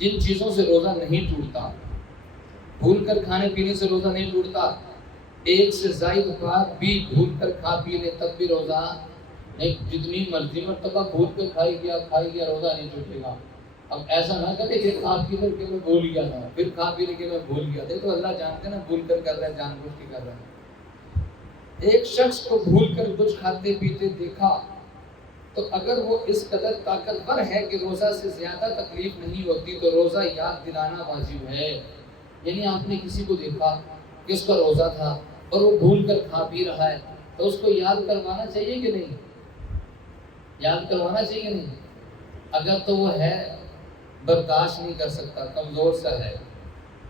جن چیزوں سے روزہ نہیں ٹوٹتا، بھول کر کھانے پینے سے روزہ نہیں ٹوٹتا، ایک سے زائد بار بھی بھول کر کھا پی لے تب بھی روزہ نہیں، جتنی مرضی مرتبہ بھول کر کھائی گیا روزہ نہیں ٹوٹے گا۔ اب ایسا نہ کرے کہ کھا پی کر کے میں بھول گیا تھا، پھر کھا پی کے میں بھول گیا تھا، تو اللہ جانتے نا بھول کر کر رہا ہے، جان بوجھ کے کر رہا ہے۔ ایک شخص کو بھول کر کچھ کھاتے پیتے دیکھا تو اگر وہ اس قدر طاقتور ہے کہ روزہ سے زیادہ تکلیف نہیں ہوتی تو روزہ یاد دلانا واجب ہے۔ یعنی آپ نے کسی کو دیکھا کہ اس کا روزہ تھا اور وہ بھول کر کھا پی رہا ہے تو اس کو یاد کروانا چاہیے کہ نہیں؟ یاد کروانا چاہیے کہ نہیں؟ اگر تو وہ ہے برداشت نہیں کر سکتا، کمزور سا ہے،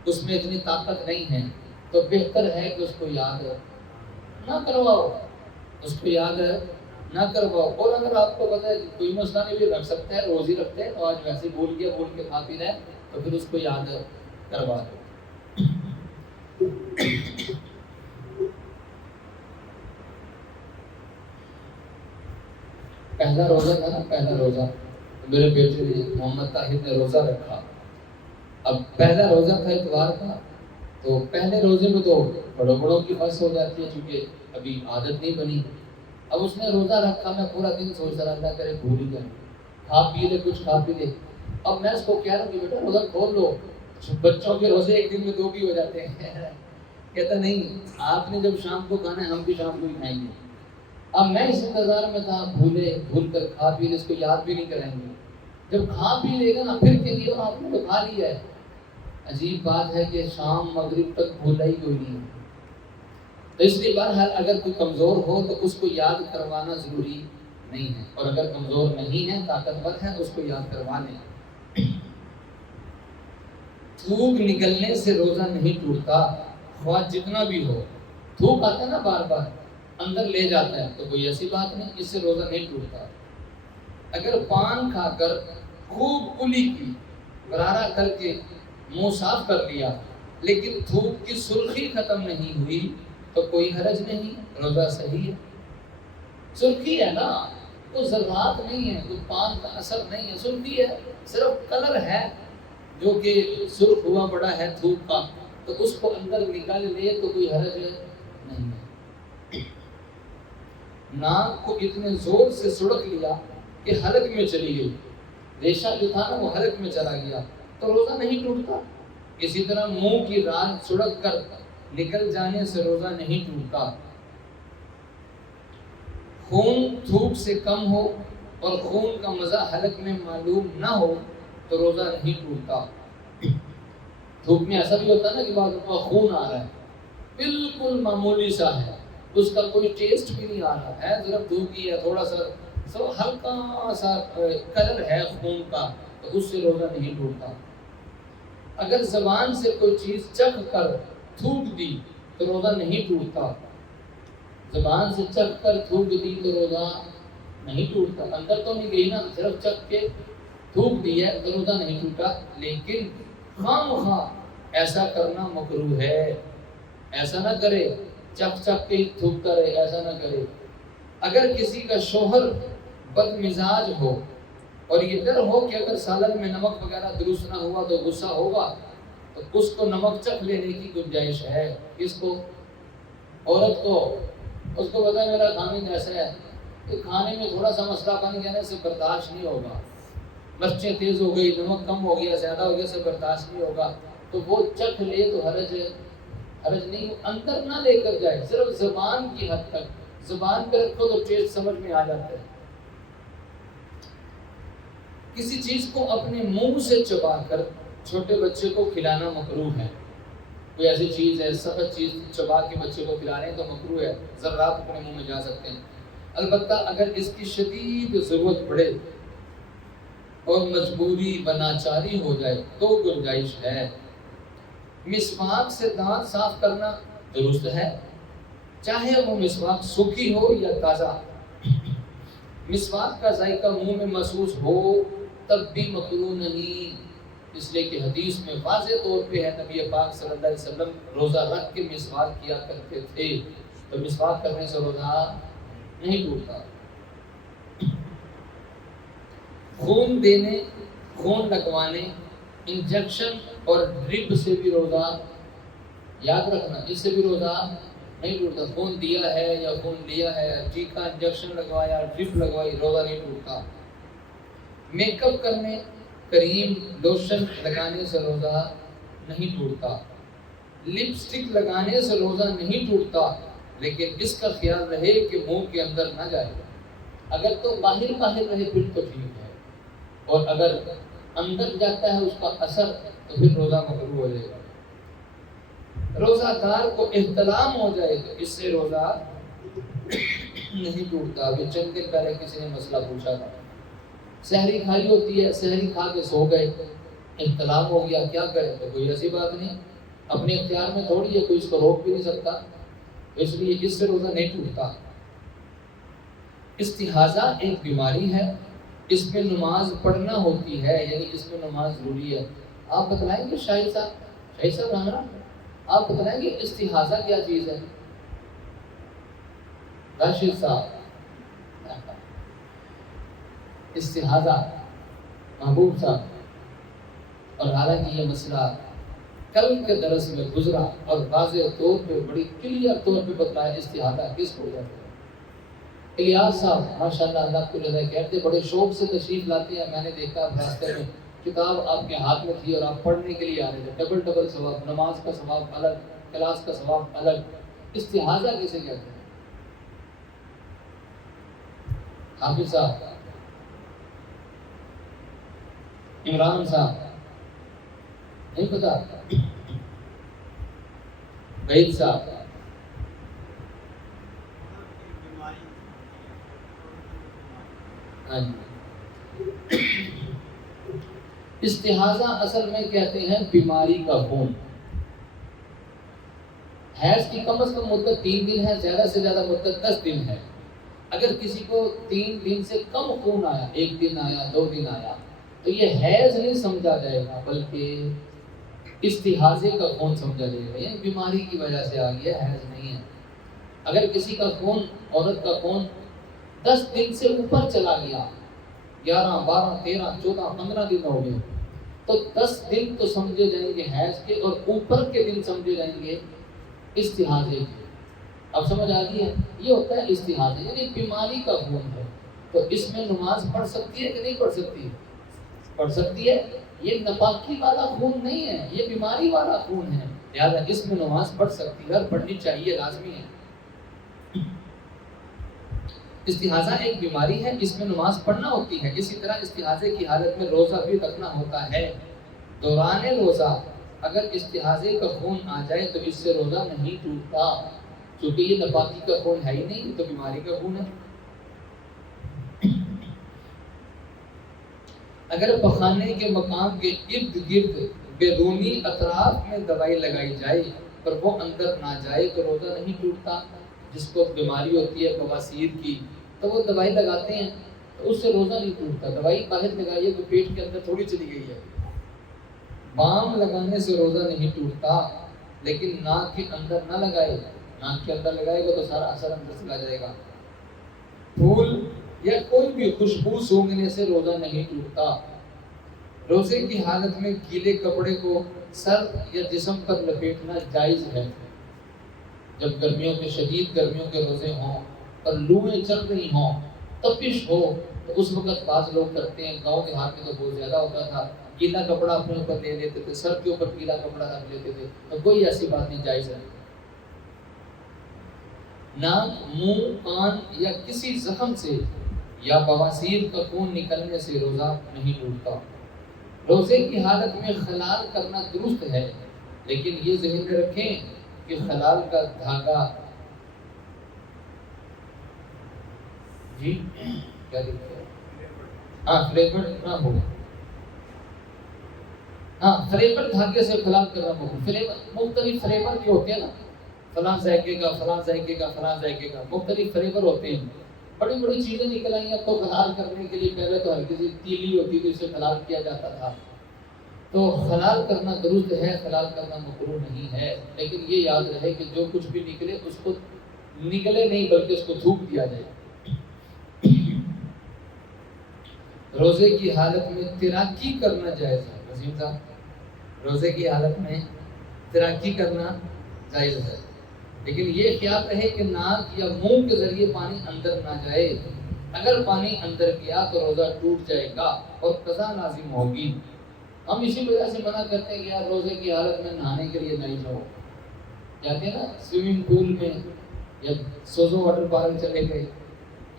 اس میں اتنی طاقت نہیں ہے، تو بہتر ہے کہ اس کو یاد نہ کرواؤ، اس کو یاد نہ کرواؤ۔ اور اگر آپ کو پتہ ہے کوئی مسئلہ نہیں بھی رکھ سکتا ہے، روزی رکھتے ہیں، آج ویسے بھول گیا، بھول کے کھا پی رہے تو پھر اس کو یاد کروا دو۔ پہلا روزہ تھا نا، پہلا روزہ میرے بیٹے نے محمد طاہر نے روزہ رکھا۔ اب پہلا روزہ تھا اتوار کا، تو پہلے روزے میں تو بڑوں کی فرض ہو جاتی ہے چونکہ ابھی عادت نہیں بنی۔ اب اس نے روزہ رکھا، میں پورا دن سوچ رہا تھا کرے بھول ہی جائے، کھا پی لے، کچھ کھا پی لے۔ اب میں اس کو کہہ رہا ہوں کہ بیٹا روزہ کھول لو، بچوں کے روزے ایک دن میں 2 بھی ہو جاتے ہیں۔ کہتا نہیں، آپ نے جب شام کو کھانا ہے ہم بھی شام کو ہی کھائیں گے۔ اب میں اس انتظار میں تھا، بھول کر کھا پی لے، اس کو یاد بھی نہیں کرائیں گے۔ جب کھا پی لے گا نا پھر کہیے آپ نے تو کھا لیا ہے۔ عجیب بات ہے کہ شام مغرب تک بھولا ہی کوئی نہیں ہے۔ تو اس لیے بہرحال اگر کوئی کمزور ہو تو اس کو یاد کروانا ضروری نہیں ہے، اور اگر کمزور نہیں ہے، طاقتور ہے، اس کو یاد کروا لیں۔ تھوک نکلنے سے روزہ نہیں ٹوٹتا، خواہ جتنا بھی ہو۔ تھوک آتا ہے نا بار بار، اندر لے جاتا ہے، تو کوئی ایسی بات نہیں، اس سے روزہ نہیں ٹوٹتا۔ اگر پان کھا کر خوب کلی کی، غرارہ کر کے منہ صاف کر لیا لیکن تھوک کی سرخی ختم نہیں ہوئی تو کوئی حرج نہیں، روزہ صحیح ہے۔ سرخی ہے نا، تو ذرات نہیں ہے، کوئی پان کا اثر نہیں ہے، سرخی ہے، صرف کلر ہے جو کہ سرخ ہوا پڑا ہے تھوک کا، تو اس کو اندر نکال لے تو کوئی حرج نہیں ہے۔ ناک کو اتنے زور سے سڑک لیا کہ حلق میں چلی گئی، ریشہ جو تھا نا وہ حلق میں چلا گیا تو روزہ نہیں ٹوٹتا۔ اسی طرح منہ کی ران سڑک کر نکل جانے سے روزہ نہیں ٹوٹتا۔ خون تھوک سے کم ہو اور خون کا مزہ حلق میں معلوم نہ ہو تو روزہ نہیں ٹوٹتا۔ تھوک میں ایسا بھی ہوتا ہے نا کہ بعض اوقات خون آ رہا ہے، بالکل معمولی سا ہے، اس کا کوئی ٹیسٹ بھی نہیں آ رہا ہے، صرف دھوپ ہی ہے، تھوڑا سا ہلکا سا کلر ہے خون کا، تو اس سے روزہ نہیں ٹوٹتا۔ اگر زبان سے کوئی چیز چکھ کر تھوک دی تو روزہ نہیں ٹوٹتا۔ زبان سے چکھ کر تھوک دی تو روزہ نہیں ٹوٹتا، اندر تو نہیں گئی نا، صرف چکھ کے تھوک دی ہے تو روزہ نہیں ٹوٹا، لیکن خواہ ایسا کرنا مکروہ ہے۔ ایسا نہ کرے چکھ کے تھوکتا رہے، ایسا نہ کرے۔ اگر کسی کا شوہر بد مزاج ہو اور یہ ڈر ہو کہ اگر سالن میں نمک وغیرہ درست نہ ہوا تو غصہ ہوگا، تو اس کو نمک چکھ لینے کی گنجائش ہے۔ اس کو، عورت کو، اس کو پتا ہے میرا خامن ایسا ہے کہ کھانے میں تھوڑا سا مسئلہ بن گیا سے برداشت نہیں ہوگا، مرچیں تیز ہو گئی، نمک کم ہو گیا، زیادہ ہو گیا سے برداشت نہیں ہوگا، تو وہ چکھ لے تو حرج نہیں، اندر نہ لے کر جائے، صرف زبان کی حد تک، زبان پہ رکھو تو ٹیسٹ سمجھ میں آ جاتا ہے۔ کسی چیز کو اپنے منہ سے چبا کر چھوٹے بچے کو کھلانا مکروہ ہے۔ کوئی ایسی چیز ہے، سخت چیز چبا کے بچے کو کھلا رہے ہیں تو مکروہ ہے، ذرات اپنے منہ میں جا سکتے ہیں۔ البتہ اگر اس کی شدید ضرورت پڑے اور مجبوری بناچاری ہو جائے تو گنجائش ہے۔ مسواک سے دانت صاف کرنا درست ہے، چاہے وہ مسواک سوکھی ہو یا تازہ۔ مسواک کا ذائقہ منہ میں محسوس ہو تب بھی مکروہ نہیں، اس لیے کہ حدیث میں واضح طور پہ ہے، نبی پاک صلی اللہ علیہ وسلم روزہ رکھ کے مسواک کیا کرتے تھے، تو مسواک کرنے سے روزہ نہیں ٹوٹتا۔ خون دینے، خون لگوانے انجیکشن اور ڈرپ سے بھی روزہ یاد رکھنا، اس سے بھی روزہ نہیں ٹوٹتا. خون دیا ہے یا خون لیا ہے، ٹیکا انجیکشن لگوایا، ڈرپ لگوائی، روزہ نہیں ٹوٹتا. میک اپ کرنے، کریم لوشن لگانے سے روزہ نہیں ٹوٹتا. لپسٹک لگانے سے روزہ نہیں ٹوٹتا، لیکن اس کا خیال رہے کہ منہ کے اندر نہ جائے. اگر تو باہر رہے پھر تو ٹھیک ہے، اور اگر اندر جاتا ہے اس کا اثر تو پھر روزہ مکروہ ہو جائے گا. روزہ دار کو احتلام ہو جائے تو اس سے روزہ نہیں ٹوٹتا. ابھی چند دن پہلے کسی نے مسئلہ پوچھا تھا، سحری کھائی ہوتی ہے، سحری کھا کے سو گئے، احتلام ہو گیا، کیا کرے؟ تو کوئی ایسی بات نہیں، اپنے اختیار میں تھوڑی ہے، کوئی اس کو روک بھی نہیں سکتا، اس لیے اس سے روزہ نہیں ٹوٹتا. استحاضہ ایک بیماری ہے، اس میں نماز پڑھنا ہوتی ہے، یعنی اس میں نماز ضروری ہے. آپ بتلائیں گے شاہد صاحب ہمارا، آپ بتلائیں گے استحاضہ کیا چیز ہے؟ راشد صاحب، استحاضہ محبوب صاحب. اور حالانکہ یہ مسئلہ کل کے درس میں گزرا اور واضح طور پہ بڑی کلیئر طور پہ بتلایا استحاضہ کس کو کہتے ہیں. الیاس صاحب ماشاءاللہ اللہ کو جزائے خیر دے، بڑے شوق سے تشریف لاتے ہیں. میں نے دیکھا راستے میں کتاب آپ کے ہاتھ میں تھی اور آپ پڑھنے کے لیے آ رہے تھے. ڈبل ثواب، نماز کا ثواب الگ، کلاس کا ثواب الگ. استحاضہ کسے کہتے ہیں؟ حافظ صاحب، عمران صاحب، نہیں پتا؟ وحید صاحب، ہاں جی. استحاضہ اصل میں کہتے ہیں بیماری کا خون. حیض کی کم از کم مدت 3 دن ہے، زیادہ سے زیادہ مدت 10 دن ہے. اگر کسی کو 3 دن سے کم خون آیا، 1 دن آیا، 2 دن آیا، تو یہ حیض نہیں سمجھا جائے گا، بلکہ استحاضے کا خون سمجھا جائے گا. یعنی بیماری کی وجہ سے آ گیا، حیض نہیں ہے. اگر کسی کا خون، عورت کا خون 10 دن سے اوپر چلا گیا، 11 12 13 14 15 دن ہو گئے، تو 10 دن تو سمجھے جائیں گے حیض کے، اور اوپر کے دن سمجھے جائیں گے استحاضے کے. اب سمجھ آ گئی ہے؟ یہ ہوتا ہے استحاضہ، یعنی بیماری کا خون ہے. تو اس میں نماز پڑھ سکتی ہے کہ نہیں پڑھ سکتی؟ پڑھ سکتی ہے. یہ ناپاکی والا خون نہیں ہے، یہ بیماری والا خون ہے، لہٰذا اس میں نماز پڑھ سکتی ہے اور پڑھنی چاہیے، لازمی ہے. استحاضہ ایک بیماری ہے، اس میں نماز پڑھنا ہوتی ہے. اسی طرح استحاضے کی حالت میں روزہ بھی رکھنا ہوتا ہے. دوران روزہ اگر استحاضے کا خون آ جائے تو اس سے روزہ نہیں ٹوٹتا، کیونکہ یہ ناپاکی کا خون ہے ہی نہیں، یہ تو بیماری کا خون ہے. اگر پخانے کے مقام کے ارد گرد بیرونی اطراف میں دوائی لگائی جائے پر وہ اندر نہ جائے تو روزہ نہیں ٹوٹتا. جس کو بیماری ہوتی ہے بواسیر کی، تو وہ دوائی لگاتے ہیں تو اس سے روزہ نہیں ٹوٹتا. دوائی باہر لگائی ہے تو پیٹ کے اندر تھوڑی چلی گئی ہے. بام لگانے سے روزہ نہیں ٹوٹتا، لیکن ناک کے اندر نہ لگائے. ناک کے اندر لگائے گا تو سارا اثر اندر چلا جائے گا. پھول یا کوئی بھی خوشبو سونگھنے سے روزہ نہیں ٹوٹتا. روزے کی حالت میں گیلے کپڑے کو سر یا جسم پر لپیٹنا جائز ہے. جب گرمیوں کے شدید گرمیوں کے روزے ہوں اور لویں چل رہی ہوں، تپش ہو، تو اس وقت بعض لوگ کرتے ہیں، گاؤں دیہات میں تو بہت زیادہ ہوتا تھا، گیلا کپڑا اپنے اوپر لے لیتے تھے، سر کے اوپر گیلا کپڑا رکھ لیتے تھے. تو کوئی ایسی بات نہیں، جائز ہے. ناک، منہ، کان یا کسی زخم سے یا بواسیر کا خون نکلنے سے روزہ نہیں ٹوٹتا. روزے کی حالت میں خلال کرنا درست ہے، لیکن یہ ذہن میں رکھیں کہ خلال کا دھاگا جی کیا لکھتے ہیں، فلیور نہ ہو. فلیور دھاگے سے خلال کرنا مختلف فلیور کے ہوتے ہیں نا، فلاں ذائقے کا، فلاں ذائقے کا، فلاں ذائقے کا، مختلف فلیور ہوتے ہیں. بڑی بڑی چیزیں نکل آئی ہیں. تو خلال کرنے کے لیے پہلے تو ہلکی سی تیلی ہوتی تھی، اسے خلال کیا جاتا تھا. تو خلال کرنا درست ہے، خلال کرنا مکروہ نہیں ہے، لیکن یہ یاد رہے کہ جو کچھ بھی نکلے اس کو نکلے نہیں بلکہ اس کو تھوک دیا جائے. روزے کی حالت میں تیراکی کرنا جائز ہے. وسیم صاحب روزے کی حالت میں تیراکی کرنا جائز ہے، لیکن یہ خیال رہے کہ ناک یا منہ کے ذریعے پانی اندر نہ جائے۔ اگر پانی اندر گیا تو روزہ ٹوٹ جائے گا اور قضا لازم ہوگی۔ ہم اسی وجہ سے منع کرتے ہیں کہ یار روزے کی حالت میں نہانے کے لیے نہیں جاؤ، جاتے ہیں نا سوئمنگ پول میں یا سوزو واٹر پارک چلے گئے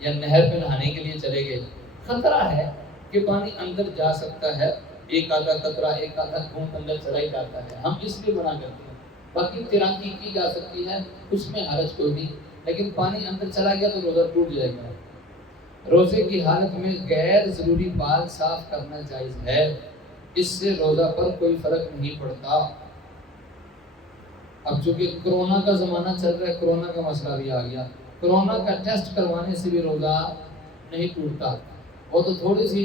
یا نہر میں نہانے کے لیے چلے گئے، خطرہ ہے کہ پانی اندر جا سکتا ہے، ایک آدھا قطرہ ایک آدھا گھونٹ اندر چلا ہی جاتا ہے، ہم اس لیے منع کرتے ہیں۔ باقی تیراکی کی جا سکتی ہے، اس میں حرج کوئی نہیں، لیکن پانی اندر چلا گیا تو روزہ ٹوٹ جائے گا۔ روزے کی حالت میں غیر ضروری بال صاف کرنا جائز ہے، اس سے روزہ پر کوئی فرق نہیں پڑتا۔ اب چونکہ کرونا کا زمانہ چل رہا ہے، کرونا کا مسئلہ بھی آ گیا، کرونا کا ٹیسٹ کروانے سے بھی روزہ نہیں ٹوٹتا۔ وہ تو تھوڑی سی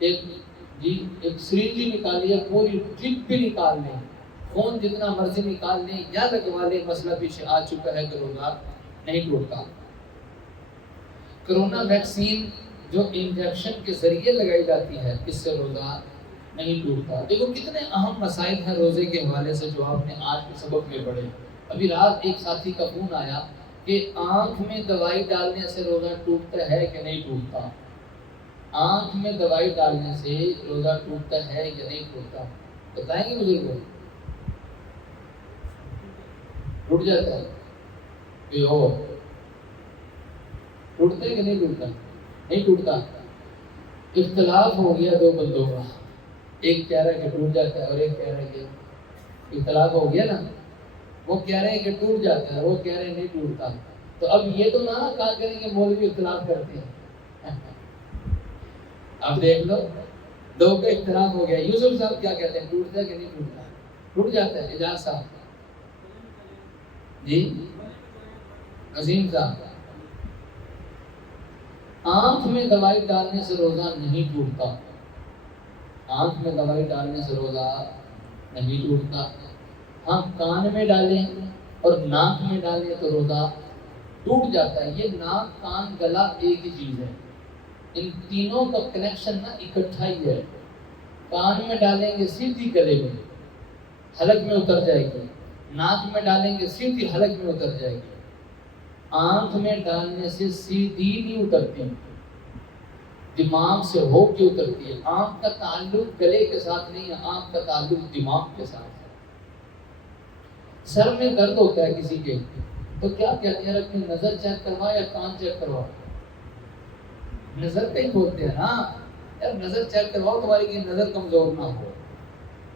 ایک سرنج نکالی ہے، پوری ٹپ بھی نکال لیں، خون جتنا مرضی نکال لیں یا لگوا لیں، مسئلہ پیچھے آ چکا ہے کہ روزہ نہیں ٹوٹتا۔ کرونا ویکسین جو انجیکشن کے ذریعے لگائی جاتی ہے، اس سے روزہ نہیں ٹوٹتا۔ دیکھو کتنے اہم مسائل ہیں روزے کے حوالے سے جو آپ نے آج کے سبق میں پڑھے۔ ابھی رات ایک ساتھی کا فون آیا کہ آنکھ میں دوائی ڈالنے سے روزہ ٹوٹتا ہے کہ نہیں ٹوٹتا، آنکھ میں دوائی ڈالنے سے روزہ ٹوٹتا ہے یا نہیں ٹوٹتا، بتائیں گے بزرگ؟ ٹوٹ جاتا ہے کہ اور ٹوٹتا ہے کہ نہیں ٹوٹتا؟ نہیں ٹوٹتا۔ اختلاف ہو گیا دو بندوں کا، ایک کہہ رہا ہے کہ ٹوٹ جاتا ہے اور ایک کہہ رہا ہے کہ اختلاف ہو گیا نا، وہ کہہ رہے ہیں کہ ٹوٹ جاتا ہے، وہ کہہ رہے ہیں نہیں ٹوٹتا۔ تو اب یہ تو نہ کہا کریں کہ مولوی اختلاف کرتے ہیں۔ اب دیکھ لو دو کا اختلاف ہو گیا۔ یوسف صاحب کیا کہتے ہیں، ٹوٹتا ہے کہ نہیں ٹوٹتا؟ ٹوٹ جاتا ہے۔ اجاز صاحب جی، عظیم صاحب، آنکھ میں دوائی ڈالنے سے روزہ نہیں ٹوٹتا، آنکھ میں دوائی ڈالنے سے روزہ نہیں ٹوٹتا۔ ہاں کان میں ڈالیں اور ناک میں ڈالیں تو روزہ ٹوٹ جاتا ہے۔ یہ ناک کان گلا ایک ہی چیز ہے، ان تینوں کا کنیکشن نا اکٹھا ہی ہے۔ کان میں ڈالیں گے سیدھی گلے میں، حلق میں اتر جائے گی، ناک میں ڈالیں گے سیدھی حلق میں اتر جائے گی۔ آنکھ میں ڈالنے سے سیدھی نہیں اترتی، دماغ سے ہو کے اترتی ہے۔ آنکھ کا تعلق گلے کے ساتھ نہیں ہے، آنکھ کا تعلق دماغ کے ساتھ ہے۔ سر میں درد ہوتا ہے کسی کے تو کیا کہتے ہیں، اپنی نظر چیک کروا یا کان چیک کروا؟ نظر کا ہی بولتے ہیں نا، یار نظر چیک کرواؤ تمہاری کی نظر کمزور نہ ہو،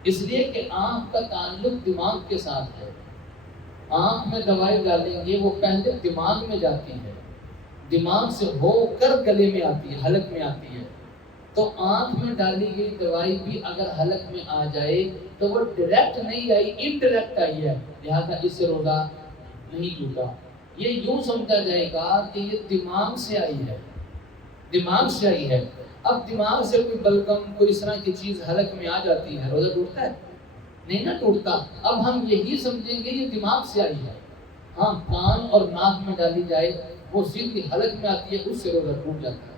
اس لیے کہ آنکھ کا تعلق دماغ کے ساتھ ہے۔ آنکھ میں دوائی ڈالیں گے وہ پہلے دماغ میں جاتی ہے، دماغ سے ہو کر گلے میں آتی ہے، حلق میں آتی ہے۔ تو آنکھ میں ڈالی گئی دوائی بھی اگر حلق میں آ جائے تو وہ ڈائریکٹ نہیں آئی، انڈائریکٹ آئی ہے، لہذا اس سے روزہ نہیں ٹوٹا۔ یہ یوں سمجھا جائے گا کہ یہ دماغ سے آئی ہے، دماغ سے آئی ہے۔ اب دماغ سے کوئی بلغم کوئی اس طرح کی چیز حلق میں آ جاتی ہے، روزہ ٹوٹتا ہے؟ نہیں نا ٹوٹتا۔ اب ہم یہی سمجھیں گے یہ دماغ سے آئی ہے۔ ہاں کان اور ناک میں ڈالی جائے وہ سیدھی حلق میں آتی ہے، اس سے روزہ ٹوٹ جاتا ہے۔